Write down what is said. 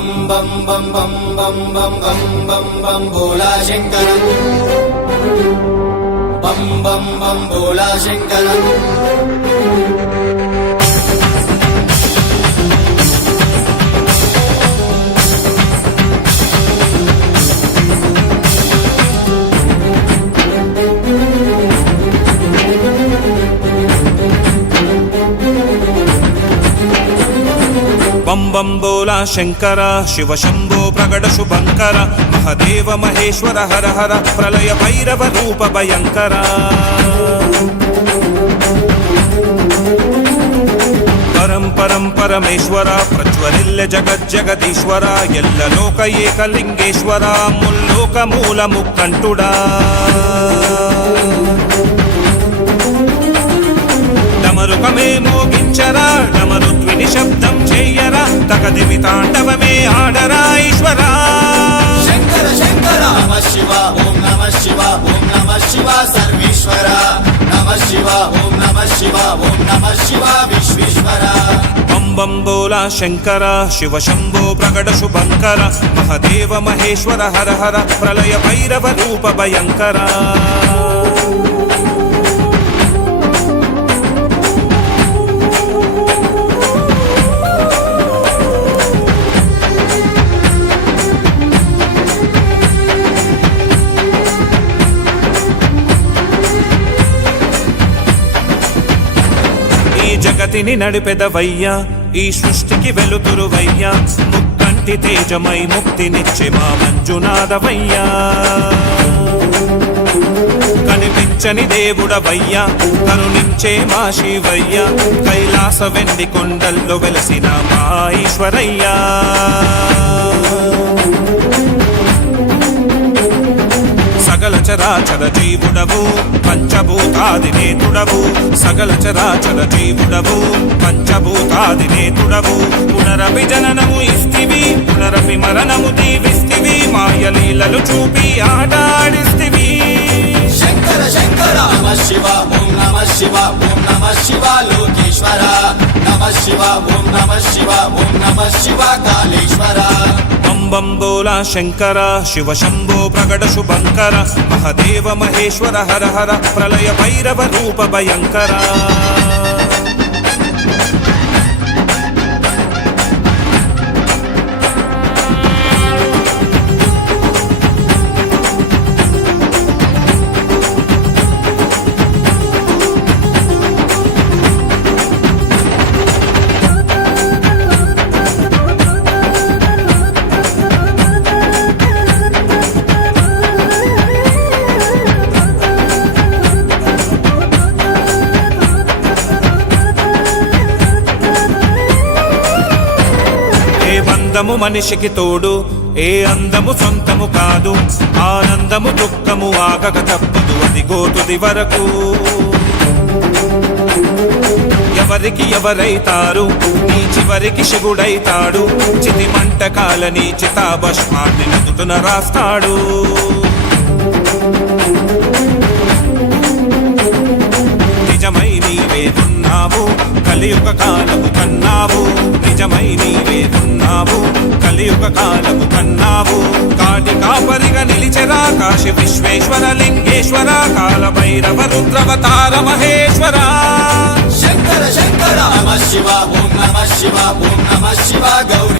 बम बम बम बम बम बम बम बम बम भोला शंकर बम बम बम भोला शंकर बम बम बोला शंकर शिव शंभो प्रगट शुभंकर महदेव महेश्वर हर हर प्रलय भैरव रूप भयंकर परम परम परमेश्वर प्रज्वलिल्य जगज्जगदीश्वर एल्ल लोक एकलिंगेश्वर मुल्लोक मूल मुक्कंटुडा डमरुकमे मोगिंचरा डमरुद्विनि शब्दं चेयरा तकदिमि तांडवमे आडरा ईश्वरा शंकर शंकर नमः शिवा ओम नमः शिवा ओम नमः शिवा सर्वेश्वरा नमः शिवा ओम नमः शिवा ओम नमः शिवा विश्वेश्वरा बम बम बोला शंकर शिव शंभो प्रगट शुभंकर महदेव महेश्वर हर हर प्रलय भैरव रूप भयंकर జగతిని నడిపెదవయ్యా ఈ సృష్టికి వెలుతురువయ్యా ముక్కంటి తేజమై ముక్తినిచ్చే మా మంజునాథవయ్యా కనిపించని దేవుడవయ్యా కరుణించే మా శివయ్యా కైలాస వెండి కొండల్లో వెలసిన మా ఈశ్వరయ్యా సకల చరాచర జీవుడవు పంచభూతాదినేతుడవు సకల చరాచర జీవుడవు పంచభూతాదినేతుడవు పునరపి జననము ఇస్తివి పునరపి మరణము దీవిస్తివి మాయలీలలు చూపి ఆడాడిస్తివి శంకర శంకర నమః శివ ఓం నమః శివ ఓం నమః శివ లోకేశ్వర నమః శివ ఓం నమః శివ ఓం నమః శివ కాళేశ్వర बम बम बोला शंकर शिव शंभो प्रगट शुभंकर महदेव महेश्वर हर हर प्रलय भैरव रूप भयंकर అందము మనిషికి తోడు ఏ అందము సొంతము కాదు ఆనందము దుఃఖము ఆగక తప్పదు అది గోతుది వరకు ఎవరికి ఎవరైతారు నీ చివరికి శివుడైతాడు చితి మంటకాలని చితాభస్మాన్ని నుదుటన రాస్తాడు నిజమై నీవే ఉన్నావు కలియుగ కాలము కన్నావు నిజమై నీవే ఉన్నావు కలియుగ కాలము కన్నావు కాటి కాపరిగా నిలిచెరా కాశీ విశ్వేశ్వర లింగేశ్వర కాల భైరవ రుద్రవతార మహేశ్వర శంకర శంకర నమః శివ ఓం నమః శివ ఓం నమః శివ గౌరీ